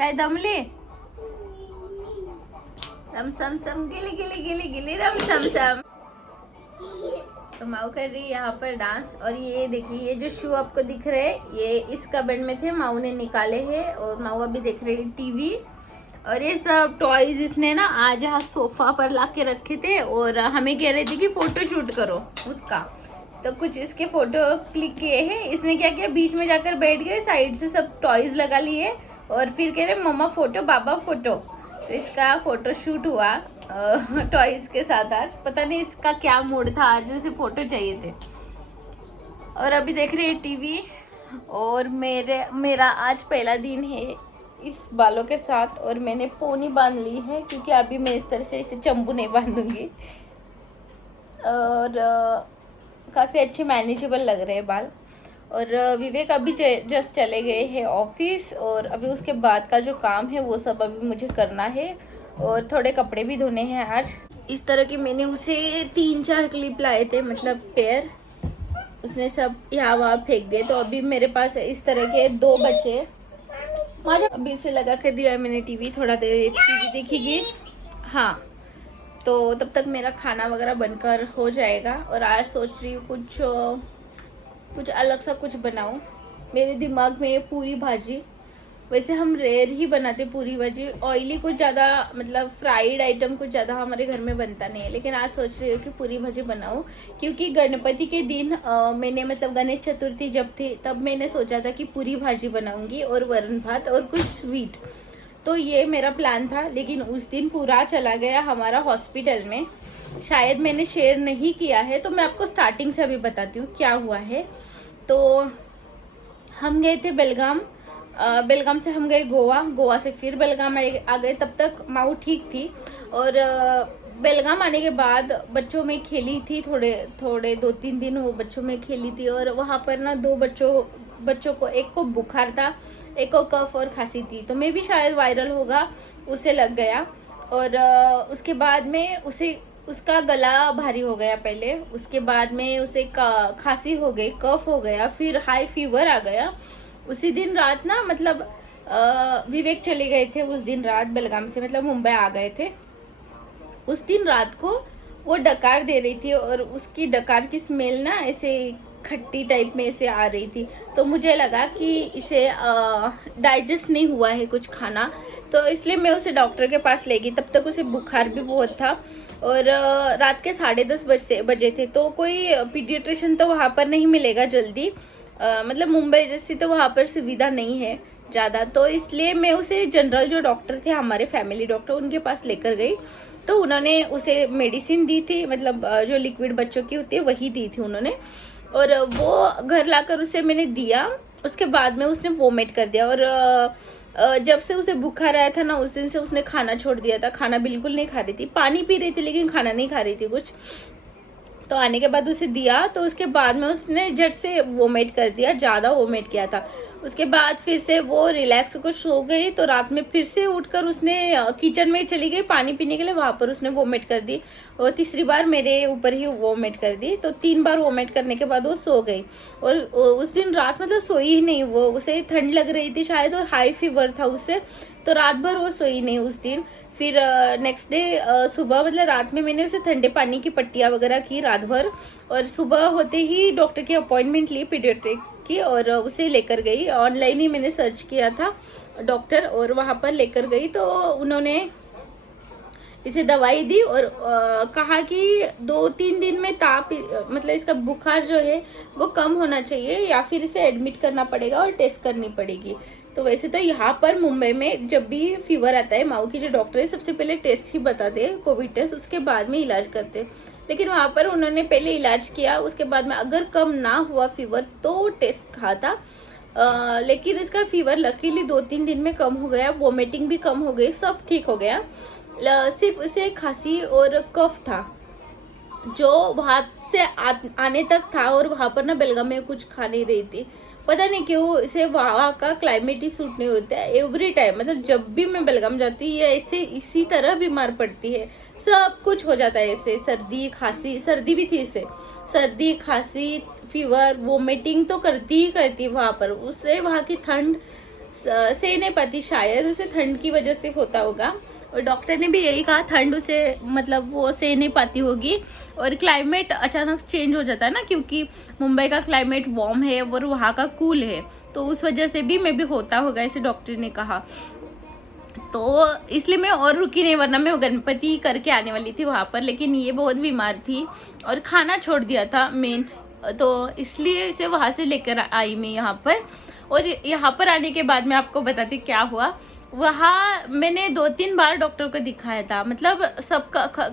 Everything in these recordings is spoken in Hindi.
काय दमली? रम सम सम गिली गिली गिली गिली रम सम सम। तो माऊ कर रही है यहाँ पर डांस। और ये देखिए, ये जो शू आपको दिख रहे हैं ये इस कबर्ड में थे, माऊ ने निकाले हैं। और माऊ अभी देख रही है टीवी। और ये सब टॉयज इसने ना आज यहाँ सोफा पर ला के रखे थे और हमें कह रहे थे कि फोटो शूट करो उसका। तो कुछ इसके फोटो क्लिक किए हैं। इसने क्या किया, बीच में जाकर बैठ गए, साइड से सब टॉयज लगा लिए और फिर कह रहे मम्मा फोटो बाबा फोटो। तो इसका फोटो शूट हुआ टॉयज के साथ। आज पता नहीं इसका क्या मूड था, आज उसे फोटो चाहिए थे। और अभी देख रहे हैं टीवी। और मेरा आज पहला दिन है इस बालों के साथ। और मैंने पोनी बांध ली है क्योंकि अभी मैं इस तरह से इसे चंबू नहीं बांधूंगी। और काफ़ी अच्छे मैनेजेबल लग रहे हैं बाल। और विवेक अभी जस्ट चले गए हैं ऑफिस। और अभी उसके बाद का जो काम है वो सब अभी मुझे करना है। और थोड़े कपड़े भी धोने हैं आज। इस तरह के मैंने उसे 3-4 क्लिप लाए थे, मतलब पेयर। उसने सब यहाँ वहाँ फेंक दिए। तो अभी मेरे पास इस तरह के 2 बचे। अभी इसे लगा कर दिया मैंने टीवी, थोड़ा देर टीवी देखेगी। हाँ, तो तब तक मेरा खाना वगैरह बनकर हो जाएगा। और आज सोच रही हूँ कुछ अलग सा कुछ बनाऊँ। मेरे दिमाग में ये पूरी भाजी, वैसे हम रेयर ही बनाते पूरी भाजी। ऑयली कुछ ज़्यादा, मतलब फ्राइड आइटम कुछ ज़्यादा हमारे घर में बनता नहीं है। लेकिन आज सोच रही हूँ कि पूरी भाजी बनाऊँ क्योंकि गणपति के दिन मैंने, मतलब गणेश चतुर्थी जब थी तब मैंने सोचा था कि पूरी भाजी बनाऊँगी और वरण भात और कुछ स्वीट। तो ये मेरा प्लान था। लेकिन उस दिन पूरा चला गया हमारा हॉस्पिटल में। शायद मैंने शेयर नहीं किया है, तो मैं आपको स्टार्टिंग से अभी बताती हूँ क्या हुआ है। तो हम गए थे बेलगाम। बेलगाम से हम गए गोवा से फिर बेलगाम आ गए। तब तक माऊ ठीक थी। और बेलगाम आने के बाद बच्चों में खेली थी, थोड़े 2-3 दिन वो बच्चों में खेली थी। और वहाँ पर ना 2 बच्चों को, एक को बुखार था, एक को कफ और खांसी थी। तो मैं भी शायद वायरल होगा, उसे लग गया। और उसके बाद में उसका गला भारी हो गया पहले। उसके बाद में उसे खांसी हो गई, कफ हो गया, फिर हाई फीवर आ गया। उसी दिन रात ना, मतलब विवेक चले गए थे उस दिन रात बेलगाम से, मतलब मुंबई आ गए थे। उस दिन रात को वो डकार दे रही थी और उसकी डकार की स्मेल ना ऐसे खट्टी टाइप में ऐसे आ रही थी। तो मुझे लगा कि इसे डाइजेस्ट नहीं हुआ है कुछ खाना। तो इसलिए मैं उसे डॉक्टर के पास ले गई। तब तक उसे बुखार भी बहुत था। और रात के 10:30 बजे थे। तो कोई पीडियाट्रिशियन तो वहाँ पर नहीं मिलेगा जल्दी, मतलब मुंबई जैसी तो वहाँ पर सुविधा नहीं है ज़्यादा। तो इसलिए मैं उसे जनरल जो डॉक्टर थे हमारे फैमिली डॉक्टर, उनके पास लेकर गई। तो उन्होंने उसे मेडिसिन दी थी, मतलब जो लिक्विड बच्चों की होती है वही दी थी उन्होंने। और वो घर लाकर उसे मैंने दिया। उसके बाद में उसने वोमिट कर दिया। और जब से उसे बुखार आया था ना, उस दिन से उसने खाना छोड़ दिया था। खाना बिल्कुल नहीं खा रही थी, पानी पी रही थी लेकिन खाना नहीं खा रही थी कुछ। तो आने के बाद उसे दिया तो उसके बाद में उसने झट से वोमिट कर दिया, ज़्यादा वोमिट किया था। उसके बाद फिर से वो रिलैक्स को सो गई। तो रात में फिर से उठकर उसने किचन में चली गई पानी पीने के लिए, वहाँ पर उसने वोमिट कर दी। और तीसरी बार मेरे ऊपर ही वोमिट कर दी। तो 3 बार वोमिट करने के बाद वो सो गई। और उस दिन रात मतलब सोई ही नहीं वो, उसे ठंड लग रही थी शायद और हाई फीवर था उससे। तो रात भर वो सोई नहीं उस दिन। फिर नेक्स्ट डे सुबह, मतलब रात में मैंने उसे ठंडे पानी की पट्टियाँ वगैरह की रात भर। और सुबह होते ही डॉक्टर की अपॉइंटमेंट ली पीडियाट्रिक की और उसे लेकर गई। ऑनलाइन ही मैंने सर्च किया था डॉक्टर, और वहाँ पर लेकर गई। तो उन्होंने इसे दवाई दी और कहा कि 2-3 दिन में मतलब इसका बुखार जो है वो कम होना चाहिए या फिर इसे एडमिट करना पड़ेगा और टेस्ट करनी पड़ेगी। तो वैसे तो यहाँ पर मुंबई में जब भी फीवर आता है, माऊ की जो डॉक्टर है सबसे पहले टेस्ट ही बताते हैं, कोविड टेस्ट, उसके बाद में इलाज करते हैं। लेकिन वहाँ पर उन्होंने पहले इलाज किया, उसके बाद में अगर कम ना हुआ फीवर तो टेस्ट कहा था। लेकिन इसका फीवर लकीली 2-3 दिन में कम हो गया, वोमिटिंग भी कम हो गई, सब ठीक हो गया। सिर्फ इसे खांसी और कफ था जो वहाँ से आने तक था। और वहाँ पर ना बेलगाम में कुछ खा नहीं रही थी, पता नहीं क्यों इसे वहाँ का क्लाइमेट ही सूट नहीं होता है। एवरी टाइम, मतलब जब भी मैं बेलगाम जाती हूँ ये ऐसे इसी तरह बीमार पड़ती है, सब कुछ हो जाता है ऐसे। सर्दी खांसी, सर्दी भी थी इसे, सर्दी खांसी फीवर वोमिटिंग तो करती ही करती वहाँ पर। उससे वहाँ की ठंड सह नहीं पाती, शायद उसे ठंड की वजह से होता होगा। और डॉक्टर ने भी यही कहा, ठंड उसे मतलब वो सह नहीं पाती होगी। और क्लाइमेट अचानक चेंज हो जाता है ना, क्योंकि मुंबई का क्लाइमेट वार्म है और वहाँ का कूल है, तो उस वजह से भी मे भी होता होगा, ऐसे डॉक्टर ने कहा। तो इसलिए मैं और रुकी नहीं, वरना मैं गणपति करके आने वाली थी वहाँ पर, लेकिन ये बहुत बीमार थी और खाना छोड़ दिया था मेन, तो इसलिए इसे वहाँ से लेकर आई मैं यहाँ पर। और यहाँ पर आने के बाद मैं आपको बताती क्या हुआ। वहाँ मैंने 2-3 बार डॉक्टर को दिखाया था, मतलब सब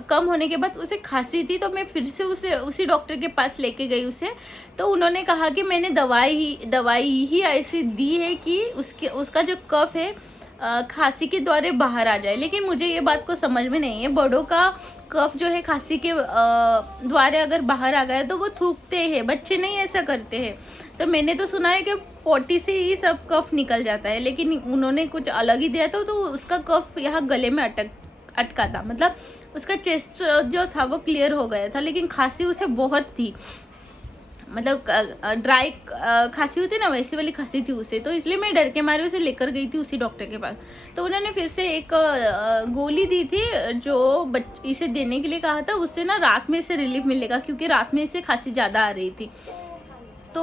कम होने के बाद उसे खांसी थी, तो मैं फिर से उसी डॉक्टर के पास लेके गई उसे। तो उन्होंने कहा कि मैंने दवाई ही ऐसी दी है कि उसका जो कफ है खांसी के द्वारा बाहर आ जाए। लेकिन मुझे ये बात को समझ में नहीं है, बड़ों का कफ जो है खांसी के द्वारा अगर बाहर आ गया तो वो थूकते हैं, बच्चे नहीं ऐसा करते हैं। तो मैंने तो सुना है कि पोटी से ही सब कफ निकल जाता है, लेकिन उन्होंने कुछ अलग ही दिया था, तो उसका कफ यहाँ गले में अटका था, मतलब उसका चेस्ट जो था वो क्लियर हो गया था, लेकिन खांसी उसे बहुत थी, मतलब ड्राई खांसी होती है ना, वैसी वाली खांसी थी उसे। तो इसलिए मैं डर के मारे उसे लेकर गई थी उसी डॉक्टर के पास। तो उन्होंने फिर से एक गोली दी थी जो इसे देने के लिए कहा था, उससे ना रात में इसे रिलीफ मिलेगा, क्योंकि रात में इसे खांसी ज़्यादा आ रही थी। तो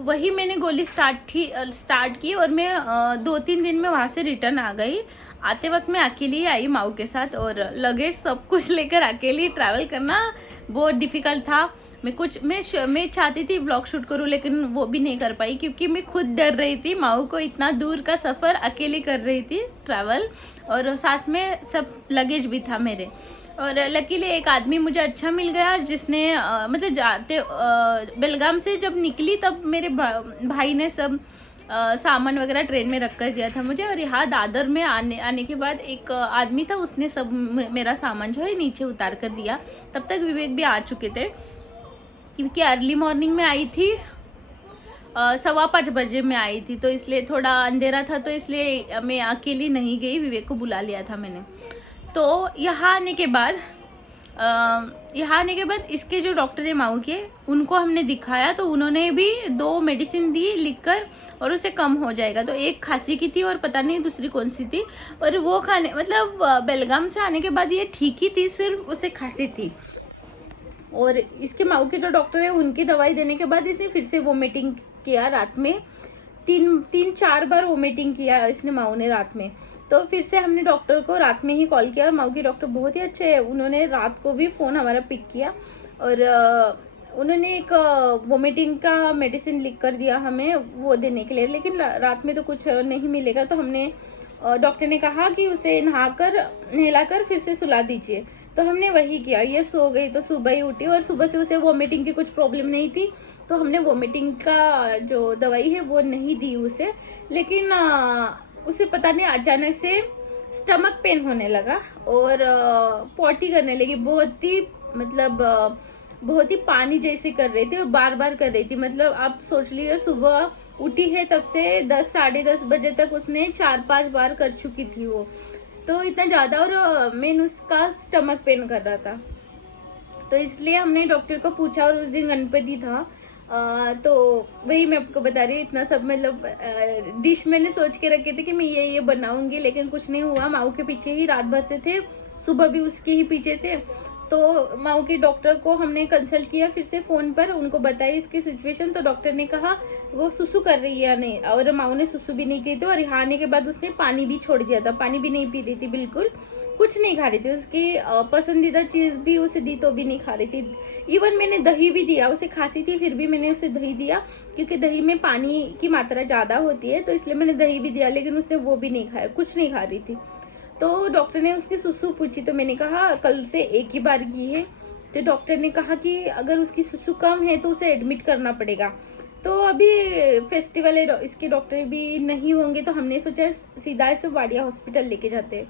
वही मैंने गोली स्टार्ट की और मैं 2-3 दिन में वहाँ से रिटर्न आ गई। आते वक्त मैं अकेली ही आई माऊ के साथ, और लगेज सब कुछ लेकर अकेली ट्रैवल करना बहुत डिफ़िकल्ट था। मैं चाहती थी ब्लॉग शूट करूँ, लेकिन वो भी नहीं कर पाई, क्योंकि मैं खुद डर रही थी। माऊ को इतना दूर का सफ़र अकेली कर रही थी ट्रैवल, और साथ में सब लगेज भी था मेरे। और लकीली एक आदमी मुझे अच्छा मिल गया, जिसने मतलब जाते बेलगाम से जब निकली तब मेरे भाई ने सब सामान वगैरह ट्रेन में रख कर दिया था मुझे। और यहाँ दादर में आने के बाद एक आदमी था, उसने सब मेरा सामान जो है नीचे उतार कर दिया। तब तक विवेक भी आ चुके थे, क्योंकि अर्ली मॉर्निंग में आई थी, 5:15 बजे में आई थी, तो इसलिए थोड़ा अंधेरा था, तो इसलिए मैं अकेली नहीं गई, विवेक को बुला लिया था मैंने। तो यहाँ आने के बाद इसके जो डॉक्टर है माऊ के, उनको हमने दिखाया, तो उन्होंने भी 2 मेडिसिन दी लिखकर, और उसे कम हो जाएगा। तो एक खांसी की थी और पता नहीं दूसरी कौन सी थी, और वो खाने मतलब बेलगाम से आने के बाद ये ठीक ही थी, सिर्फ उसे खांसी थी। और इसके माऊ के जो डॉक्टर है, उनकी दवाई देने के बाद इसने फिर से वोमिटिंग किया रात में, 3-4 बार वोमिटिंग किया इसने माऊ ने रात में। तो फिर से हमने डॉक्टर को रात में ही कॉल किया। माऊ के डॉक्टर बहुत ही अच्छे हैं, उन्होंने रात को भी फ़ोन हमारा पिक किया, और उन्होंने एक वोमिटिंग का मेडिसिन लिख कर दिया हमें वो देने के लिए। लेकिन रात में तो कुछ नहीं मिलेगा, तो हमने डॉक्टर ने कहा कि उसे नहलाकर फिर से सुला दीजिए। तो हमने वही किया, ये सो गई, तो सुबह ही उठी, और सुबह से उसे वोमिटिंग की कुछ प्रॉब्लम नहीं थी, तो हमने वोमिटिंग का जो दवाई है वो नहीं दी उसे। लेकिन उसे पता नहीं अचानक से स्टमक पेन होने लगा, और पॉटी करने लगी, बहुत ही पानी जैसे कर रही थी, और बार बार कर रही थी। मतलब आप सोच लीजिए, सुबह उठी है तब से 10-10:30 बजे तक उसने 4-5 बार कर चुकी थी वो, तो इतना ज़्यादा। और मेन उसका स्टमक पेन कर रहा था, तो इसलिए हमने डॉक्टर को पूछा, और उस दिन गणपति था। तो वही मैं आपको बता रही, इतना सब मतलब डिश मैंने सोच के रखे थे कि मैं ये बनाऊंगी, लेकिन कुछ नहीं हुआ। माऊ के पीछे ही रात भर से थे, सुबह भी उसके ही पीछे थे। तो माऊ के डॉक्टर को हमने कंसल्ट किया फिर से फ़ोन पर, उनको बताई इसकी सिचुएशन। तो डॉक्टर ने कहा वो सुसु कर रही है या नहीं, और माऊ ने सुसु भी नहीं की थी, और यहाँ आने के बाद उसने पानी भी छोड़ दिया था, पानी भी नहीं पी रही थी, बिल्कुल कुछ नहीं खा रही थी। उसकी पसंदीदा चीज़ भी उसे दी तो भी नहीं खा रही थी। इवन मैंने दही भी दिया, उसे खांसी थी फिर भी मैंने उसे दही दिया, क्योंकि दही में पानी की मात्रा ज़्यादा होती है, तो इसलिए मैंने दही भी दिया, लेकिन उसने वो भी नहीं खाया, कुछ नहीं खा रही थी। तो डॉक्टर ने उसकी सुसु पूछी, तो मैंने कहा कल से एक ही बार की है। तो डॉक्टर ने कहा कि अगर उसकी सुसु कम है तो उसे एडमिट करना पड़ेगा। तो अभी फेस्टिवल है, इसके डॉक्टर भी नहीं होंगे, तो हमने सोचा सीधा इसे वाडिया हॉस्पिटल लेके जाते हैं।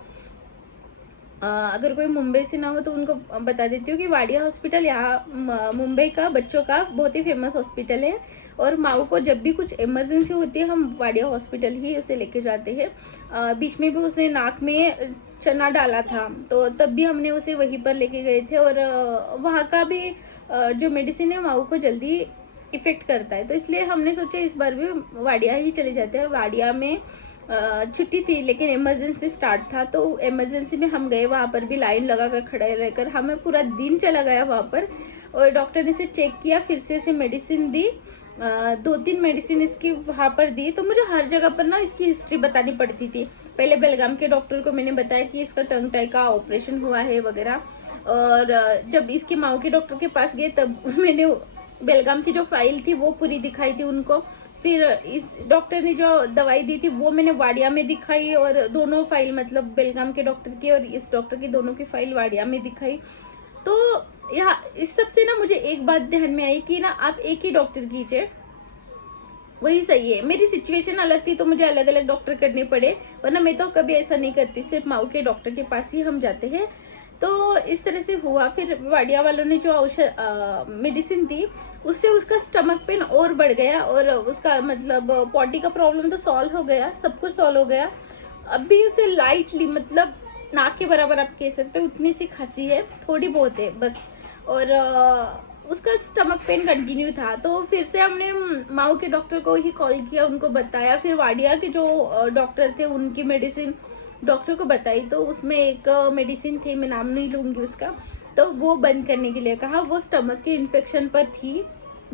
अगर कोई मुंबई से ना हो तो उनको बता देती हूँ कि वाडिया हॉस्पिटल यहाँ मुंबई का बच्चों का बहुत ही फेमस हॉस्पिटल है, और माऊ को जब भी कुछ इमरजेंसी होती है हम वाडिया हॉस्पिटल ही उसे लेके जाते हैं। बीच में भी उसने नाक में चना डाला था, तो तब भी हमने उसे वहीं पर लेके गए थे, और वहाँ का भी जो मेडिसिन है माऊ को जल्दी इफ़ेक्ट करता है। तो इसलिए हमने सोचा इस बार भी वाडिया ही चले जाते हैं। वाडिया में छुट्टी थी लेकिन इमरजेंसी स्टार्ट था, तो इमरजेंसी में हम गए। वहाँ पर भी लाइन लगा कर खड़े रहकर हमें पूरा दिन चला गया वहाँ पर। और डॉक्टर ने इसे चेक किया, फिर से इसे मेडिसिन दी, 2-3 मेडिसिन इसकी वहाँ पर दी। तो मुझे हर जगह पर ना इसकी हिस्ट्री बतानी पड़ती थी। पहले बेलगाम के डॉक्टर को मैंने बताया कि इसका टंग टाई का ऑपरेशन हुआ है वगैरह। और जब इसकी माँ के डॉक्टर के पास गए तब मैंने बेलगाम की जो फाइल थी वो पूरी दिखाई थी उनको। फिर इस डॉक्टर ने जो दवाई दी थी वो मैंने वाडिया में दिखाई, और दोनों फाइल मतलब बेलगाम के डॉक्टर की और इस डॉक्टर की दोनों की फाइल वाडिया में दिखाई। तो यहाँ इस सब से ना मुझे एक बात ध्यान में आई कि ना आप एक ही डॉक्टर कीजिए, वही सही है। मेरी सिचुएशन अलग थी तो मुझे अलग अलग डॉक्टर करने पड़े, वरना मैं तो कभी ऐसा नहीं करती, सिर्फ माऊ के डॉक्टर के पास ही हम जाते हैं। तो इस तरह से हुआ। फिर वाडिया वालों ने जो औषध मेडिसिन दी उससे उसका स्टमक पेन और बढ़ गया, और उसका मतलब पॉटी का प्रॉब्लम तो सॉल्व हो गया, सब कुछ सॉल्व हो गया। अभी उसे लाइटली मतलब नाक के बराबर आप कह सकते हो उतनी सी खांसी है, थोड़ी बहुत है बस। और उसका स्टमक पेन कंटिन्यू था। तो फिर से हमने माऊ के डॉक्टर को ही कॉल किया, उनको बताया। फिर वाडिया के जो डॉक्टर थे उनकी मेडिसिन डॉक्टर को बताई, तो उसमें एक मेडिसिन थी, मैं नाम नहीं लूँगी उसका, तो वो बंद करने के लिए कहा। वो स्टमक के इन्फेक्शन पर थी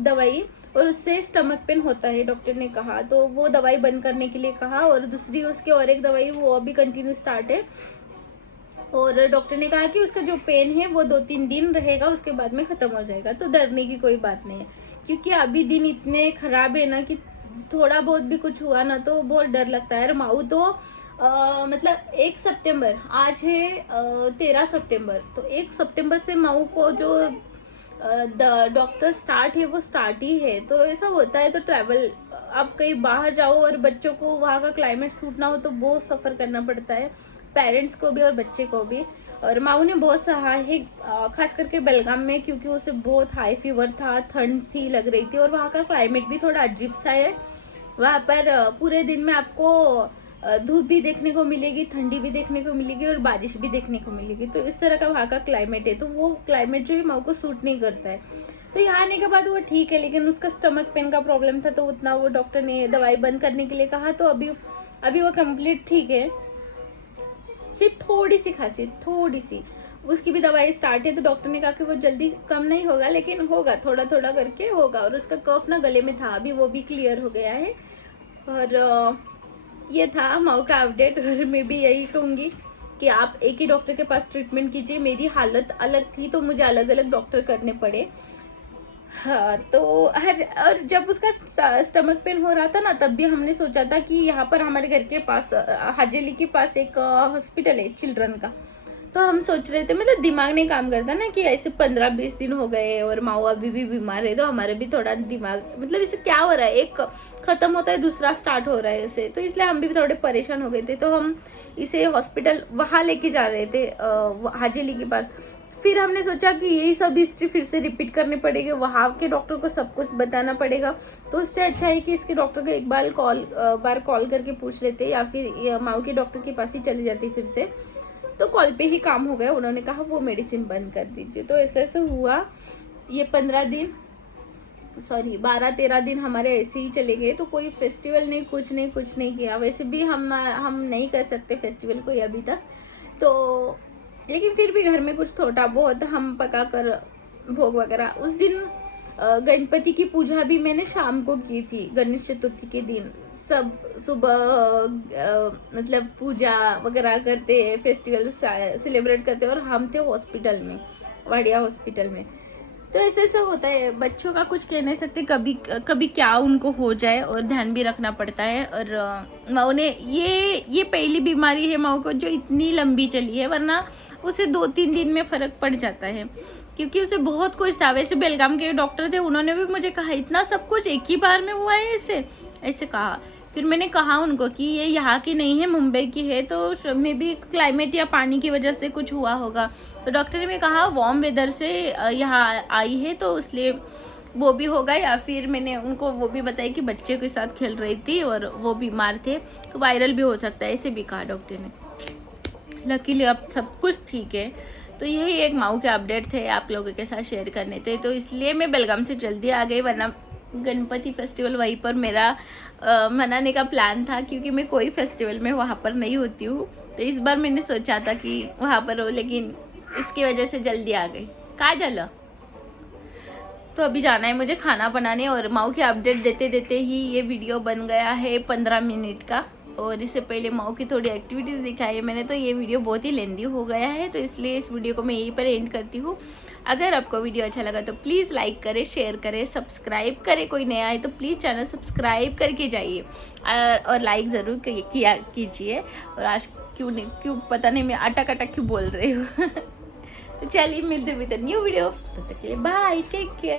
दवाई, और उससे स्टमक पेन होता है डॉक्टर ने कहा, तो वो दवाई बंद करने के लिए कहा। और दूसरी उसके और एक दवाई वो अभी कंटिन्यू स्टार्ट है, और डॉक्टर ने कहा कि उसका जो पेन है वो 2-3 दिन रहेगा, उसके बाद में ख़त्म हो जाएगा। तो डरने की कोई बात नहीं है, क्योंकि अभी दिन इतने ख़राब है ना कि थोड़ा बहुत भी कुछ हुआ ना तो बहुत डर लगता है। और माऊ तो मतलब 1 सितंबर, आज है 13 सितंबर, तो 1 सितंबर से माऊ को जो डॉक्टर स्टार्ट है वो स्टार्ट ही है। तो ऐसा होता है। तो ट्रैवल आप कहीं बाहर जाओ और बच्चों को वहाँ का क्लाइमेट सूट ना हो तो बहुत सफ़र करना पड़ता है, पेरेंट्स को भी और बच्चे को भी। और माऊ ने बहुत सहा है, खास करके बेलगाम में, क्योंकि उसे बहुत हाई फीवर था, ठंड थी लग रही थी, और वहाँ का क्लाइमेट भी थोड़ा अजीब सा है। वहाँ पर पूरे दिन में आपको धूप भी देखने को मिलेगी, ठंडी भी देखने को मिलेगी, और बारिश भी देखने को मिलेगी। तो इस तरह का वहाँ का क्लाइमेट है, तो वो क्लाइमेट जो है माऊ को सूट नहीं करता है। तो यहाँ आने के बाद वो ठीक है, लेकिन उसका स्टमक पेन का प्रॉब्लम था, तो उतना वो डॉक्टर ने दवाई बंद करने के लिए कहा। तो अभी वो कंप्लीट ठीक है, सिर्फ थोड़ी सी खांसी, थोड़ी सी, उसकी भी दवाई स्टार्ट है। तो डॉक्टर ने कहा कि वो जल्दी कम नहीं होगा, लेकिन होगा, थोड़ा थोड़ा करके होगा। और उसका कफ ना गले में था, अभी वो भी क्लियर हो गया है। और ये था माऊ का अपडेट। और मैं भी यही कहूँगी कि आप एक ही डॉक्टर के पास ट्रीटमेंट कीजिए। मेरी हालत अलग थी तो मुझे अलग अलग डॉक्टर करने पड़े। हाँ, तो और जब उसका स्टमक पेन हो रहा था ना, तब भी हमने सोचा था कि यहाँ पर हमारे घर के पास हाजेली के पास एक हॉस्पिटल है चिल्ड्रन का। तो हम सोच रहे थे, मतलब दिमाग नहीं काम करता ना कि ऐसे 15-20 दिन हो गए और माऊ अभी भी बीमार है, तो हमारे भी थोड़ा दिमाग मतलब इसे क्या हो रहा है, एक ख़त्म होता है दूसरा स्टार्ट हो रहा है इसे। तो इसलिए हम भी थोड़े परेशान हो गए थे। तो हम इसे हॉस्पिटल वहाँ लेके जा रहे थे हाजेली के पास। फिर हमने सोचा कि यही सब हिस्ट्री फिर से रिपीट करनी पड़ेगी, वहाँ के डॉक्टर को सब कुछ बताना पड़ेगा। तो उससे अच्छा है कि इसके डॉक्टर को एक बार कॉल करके पूछ लेते, या फिर माऊ के डॉक्टर के पास ही चले जाते फिर से। तो कॉल पे ही काम हो गया, उन्होंने कहा वो मेडिसिन बंद कर दीजिए। तो ऐसा हुआ। ये 12-13 दिन हमारे ऐसे ही चले गए। तो कोई फेस्टिवल नहीं, कुछ नहीं किया। वैसे भी हम नहीं कर सकते फेस्टिवल कोई अभी तक, तो लेकिन फिर भी घर में कुछ थोड़ा बहुत हम पका कर भोग वगैरह। उस दिन गणपति की पूजा भी मैंने शाम को की थी, गणेश चतुर्थी के दिन। सब सुबह मतलब पूजा वगैरह करते हैं, फेस्टिवल सेलिब्रेट करते हैं, और हम थे हॉस्पिटल में, वाडिया हॉस्पिटल में। तो ऐसा होता है, बच्चों का कुछ कह नहीं सकते, कभी क्या उनको हो जाए, और ध्यान भी रखना पड़ता है। और माऊ ने ये पहली बीमारी है माऊ को जो इतनी लंबी चली है, वरना उसे 2-3 दिन में फ़र्क पड़ जाता है, क्योंकि उसे बहुत कुछ था। वैसे बेलगाम के डॉक्टर थे, उन्होंने भी मुझे कहा इतना सब कुछ एक ही बार में हुआ है इसे, ऐसे कहा। फिर मैंने कहा उनको कि ये यहाँ की नहीं है, मुंबई की है, तो मे बी क्लाइमेट या पानी की वजह से कुछ हुआ होगा। तो डॉक्टर ने भी कहा वार्म वेदर से यहाँ आई है, तो इसलिए वो भी होगा। या फिर मैंने उनको वो भी बताया कि बच्चे के साथ खेल रही थी और वो बीमार थे, तो वायरल भी हो सकता है, ऐसे भी कहा डॉक्टर ने। लकीली अब सब कुछ ठीक है। तो यही एक माऊ के अपडेट थे, आप लोगों के साथ शेयर करने थे। तो इसलिए मैं बेलगाम से जल्दी आ गई, वरना गणपति फेस्टिवल वहीं पर मेरा मनाने का प्लान था, क्योंकि मैं कोई फेस्टिवल में वहाँ पर नहीं होती हूँ। तो इस बार मैंने सोचा था कि वहाँ पर हो, लेकिन इसकी वजह से जल्दी आ गई। कहाँ चलो? तो अभी जाना है मुझे खाना बनाने, और माऊ की अपडेट देते देते ही ये वीडियो बन गया है 15 मिनट का। और इससे पहले माऊ की थोड़ी एक्टिविटीज़ दिखाई है मैंने, तो ये वीडियो बहुत ही लेंदी हो गया है, तो इसलिए इस वीडियो को मैं यहीं पर एंड करती हूँ। अगर आपको वीडियो अच्छा लगा तो प्लीज़ लाइक करें, शेयर करें, सब्सक्राइब करें। कोई नया है तो प्लीज़ चैनल सब्सक्राइब करके जाइए, और लाइक ज़रूर किया कीजिए। और आज क्यों पता नहीं मैं अटक अटक क्यों बोल रही हूँ। तो चलिए मिलते विद न्यू वीडियो, तब तक के लिए बाय, टेक केयर।